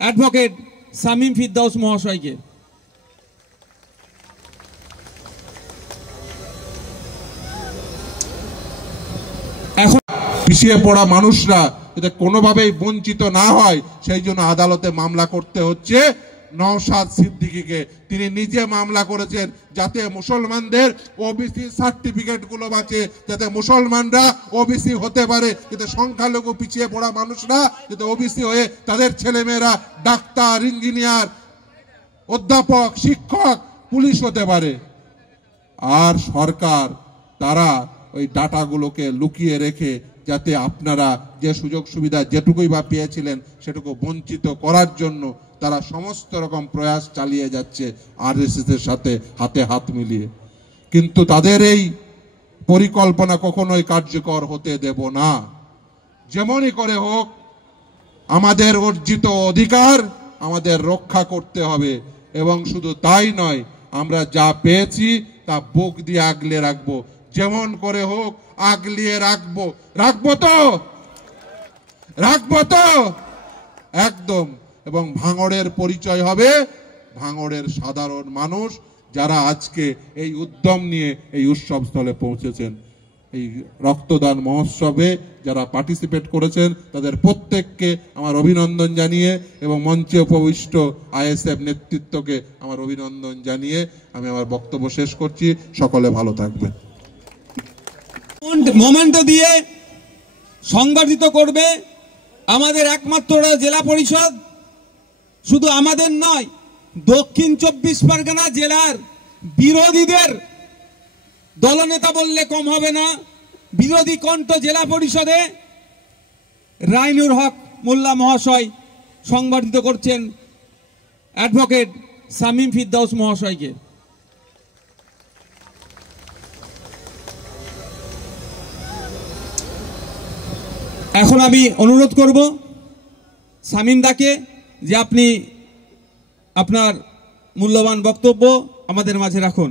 Advocate Shamim ফিরদাউস মহাশয়কে। এখন পিছিয়ে পড়া মানুষরা যাতে কোনোভাবেই বঞ্চিত না হয় সেই জন্য আদালতে মামলা করতে হচ্ছে নওশাদ সিদ্দিকীকে। তিনি নিজে মামলা করেছেন যাতে মুসলমানদের ওবিসি সার্টিফিকেট গুলো বাঁচে, যাতে মুসলমানরা ওবিসি হতে পারে, যাতে সংখ্যালঘু পিছিয়ে পড়া মানুষরা যাতে ওবিসি হয়ে তাদের ছেলেমেয়েরা ডাক্তার, ইঞ্জিনিয়ার, অধ্যাপক, শিক্ষক, পুলিশ হতে পারে। আর সরকার তারা ওই ডাটাগুলোকে লুকিয়ে রেখে যাতে আপনারা যে সুযোগ সুবিধা যেটুকুই বা পেয়েছিলেন সেটুকু বঞ্চিত করার জন্য তারা সমস্ত রকম প্রয়াস চালিয়ে যাচ্ছে আরএসএস এর সাথে হাতে হাত মিলিয়ে। কিন্তু তাদের এই পরিকল্পনা কখনোই কার্যকর হতে দেব না। যেমনই করে হোক আমাদের অর্জিত অধিকার আমাদের রক্ষা করতে হবে, এবং শুধু তাই নয়, আমরা যা পেয়েছি তা বুক দিয়ে আগলে রাখবো। যেমন করে হোক আগলিয়ে রাখবো। রাখবো তো একদম। এবং ভাঙড়ের পরিচয় হবে ভাঙড়ের সাধারণ মানুষ যারা আজকে এই উদ্যম নিয়ে এই উৎসব স্থলে পৌঁছেছেন। এই রক্তদান মহোৎসবে যারা পার্টিসিপেট করেছেন তাদের প্রত্যেককে আমার অভিনন্দন জানিয়ে এবং মঞ্চে উপবিষ্ট আইএসএফ নেতৃত্বকে আমার অভিনন্দন জানিয়ে আমি আমার বক্তব্য শেষ করছি। সকলে ভালো থাকবেন। মোমেন্ট দিয়ে সংগঠিত করবে আমাদের একমাত্র জেলা পরিষদ। শুধু আমাদের নয়, দক্ষিণ 24 পরগনা জেলার বিরোধীদের দলনেতা বললে কম হবে না। বিরোধী কণ্ঠ জেলা পরিষদে রাইনুর হক মোল্লা মহাশয় সংগঠিত করছেন অ্যাডভোকেট শামীম ফিরদাউস মহাশয়কে। এখন আমি অনুরোধ করব শামীম দাকে যে আপনি আপনার মূল্যবান বক্তব্য আমাদের মাঝে রাখুন।